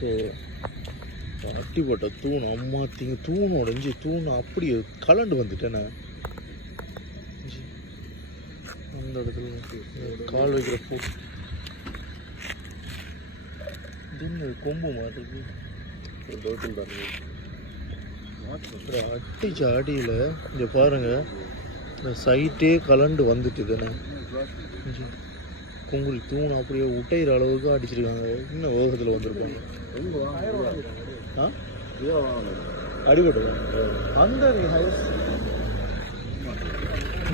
So அட்டிப்பட்ட தூண் அம்மா தூண் உடஞ்சி தூண் அப்படியே கலண்டு வந்துட்டேனே. அந்த இடத்துல கால் வைக்கிறப்போ தின்னு கொம்பு மாட்டுக்கு அடிச்ச அடியில் இங்கே பாருங்கள், இந்த சைட்டே கலண்டு வந்துட்டு தானே. குங்குடி தூண் அப்படியே உட்டையிற அளவுக்கு அடிச்சிருக்காங்க. இன்னும் வேகத்தில் வந்திருப்பாங்க. அடிபட்டுருக்காங்க. அந்த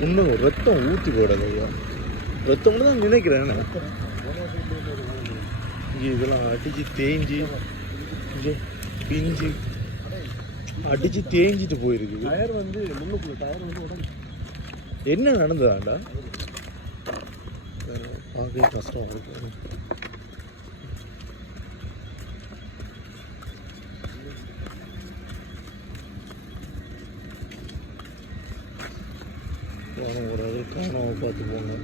இன்னும் ரத்தம் ஊற்றி போடாது ஐயா. ரத்தம்னு தான் நினைக்கிறேன். இதெல்லாம் அடித்து தேஞ்சி பிஞ்சு அடித்து தேஞ்சிட்டு போயிருக்குது. டயர் வந்து முன்னுக்குள்ள டயர் வந்து உடம்பு என்ன நடந்ததாண்டா பார்க்கவே கஷ்டம் இருக்கு. ஒரு அளவு காணாமல் பார்த்து போங்க.